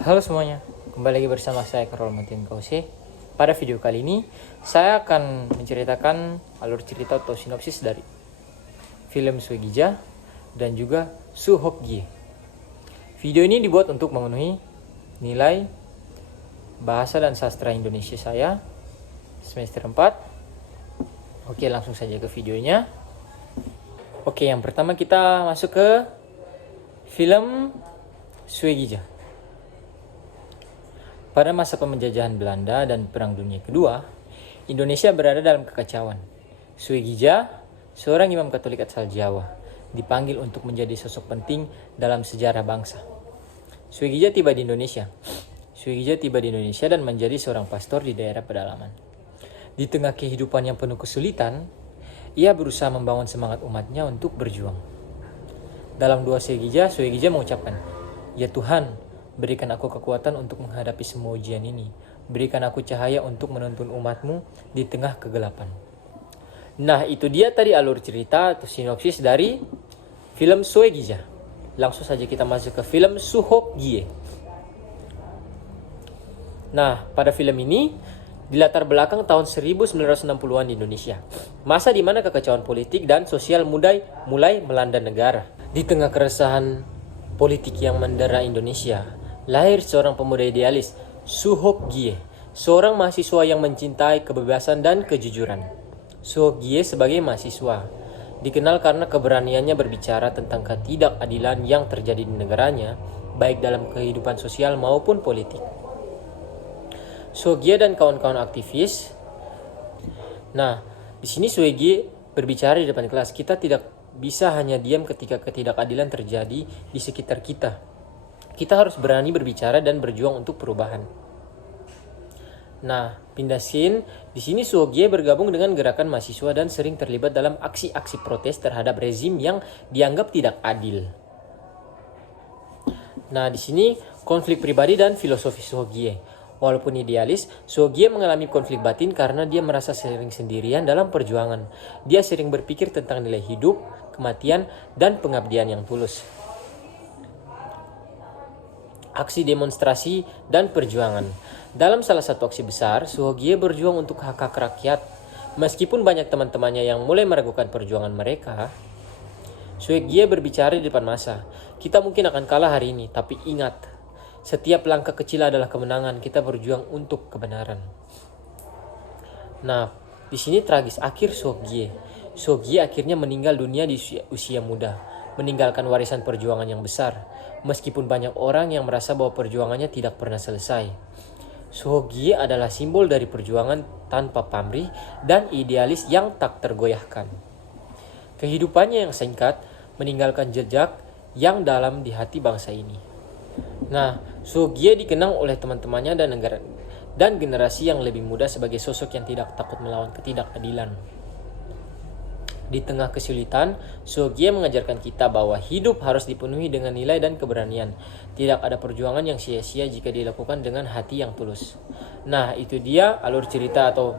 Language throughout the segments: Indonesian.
Halo semuanya, kembali lagi bersama saya Karol Martin Kause. Pada video kali ini, saya akan menceritakan alur cerita atau sinopsis dari film Suegija dan juga Su Hokgie. Video ini dibuat untuk memenuhi nilai Bahasa dan Sastra Indonesia saya semester 4. Oke, langsung saja ke videonya. Oke, yang pertama kita masuk ke film Suegija. Pada masa penjajahan Belanda dan Perang Dunia Kedua, Indonesia berada dalam kekacauan. Suegija, seorang imam Katolik asal Jawa, dipanggil untuk menjadi sosok penting dalam sejarah bangsa. Suegija tiba di Indonesia dan menjadi seorang pastor di daerah pedalaman. Di tengah kehidupan yang penuh kesulitan, ia berusaha membangun semangat umatnya untuk berjuang. Dalam doa Suegija mengucapkan, "Ya Tuhan, berikan aku kekuatan untuk menghadapi semua ujian ini. Berikan aku cahaya untuk menuntun umatmu di tengah kegelapan." Nah, itu dia tadi alur cerita atau sinopsis dari film Suegija. Langsung saja kita masuk ke film Su Hokgie. Nah, pada film ini dilatar belakang tahun 1960-an di Indonesia. Masa di mana kekacauan politik dan sosial mulai melanda negara. Di tengah keresahan politik yang mendera Indonesia, lahir seorang pemuda idealis, Su Hokgie, seorang mahasiswa yang mencintai kebebasan dan kejujuran. Su Hokgie sebagai mahasiswa dikenal karena keberaniannya berbicara tentang ketidakadilan yang terjadi di negaranya, baik dalam kehidupan sosial maupun politik. Su Hokgie dan kawan-kawan aktivis. Nah, di sini Su Hokgie berbicara di depan kelas. Kita tidak bisa hanya diam ketika ketidakadilan terjadi di sekitar kita. Kita harus berani berbicara dan berjuang untuk perubahan. Nah, pindah scene. Di sini Su Hokgie bergabung dengan gerakan mahasiswa dan sering terlibat dalam aksi-aksi protes terhadap rezim yang dianggap tidak adil. Nah, di sini konflik pribadi dan filosofi Su Hokgie. Walaupun idealis, Su Hokgie mengalami konflik batin karena dia merasa sering sendirian dalam perjuangan. Dia sering berpikir tentang nilai hidup, kematian, dan pengabdian yang tulus. Aksi demonstrasi dan perjuangan. Dalam salah satu aksi besar, Su Hokgie berjuang untuk hak-hak rakyat. Meskipun banyak teman-temannya yang mulai meragukan perjuangan mereka, Su Hokgie berbicara di depan massa. Kita mungkin akan kalah hari ini, tapi ingat, setiap langkah kecil adalah kemenangan. Kita berjuang untuk kebenaran. Nah, di sini tragis akhir Su Hokgie. Su Hokgie akhirnya meninggal dunia di usia muda, meninggalkan warisan perjuangan yang besar. Meskipun banyak orang yang merasa bahwa perjuangannya tidak pernah selesai, Su Hokgie adalah simbol dari perjuangan tanpa pamrih dan idealis yang tak tergoyahkan. Kehidupannya yang singkat meninggalkan jejak yang dalam di hati bangsa ini. Nah, Su Hokgie dikenang oleh teman-temannya dan generasi yang lebih muda sebagai sosok yang tidak takut melawan ketidakadilan. Di tengah kesulitan, Su Hokgie mengajarkan kita bahwa hidup harus dipenuhi dengan nilai dan keberanian. Tidak ada perjuangan yang sia-sia jika dilakukan dengan hati yang tulus. Nah, itu dia alur cerita atau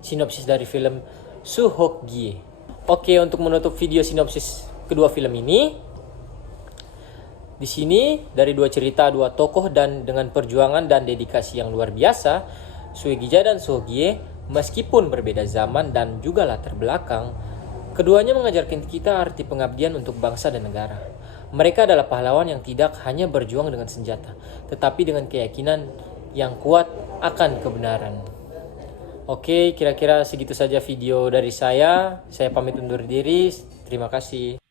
sinopsis dari film Su Hokgie. Oke, untuk menutup video sinopsis kedua film ini, di sini dari dua cerita, dua tokoh dan dengan perjuangan dan dedikasi yang luar biasa, Suegija dan Su Hokgie, meskipun berbeda zaman dan juga latar belakang, keduanya mengajarkan kita arti pengabdian untuk bangsa dan negara. Mereka adalah pahlawan yang tidak hanya berjuang dengan senjata, tetapi dengan keyakinan yang kuat akan kebenaran. Oke, kira-kira segitu saja video dari saya. Saya pamit undur diri. Terima kasih.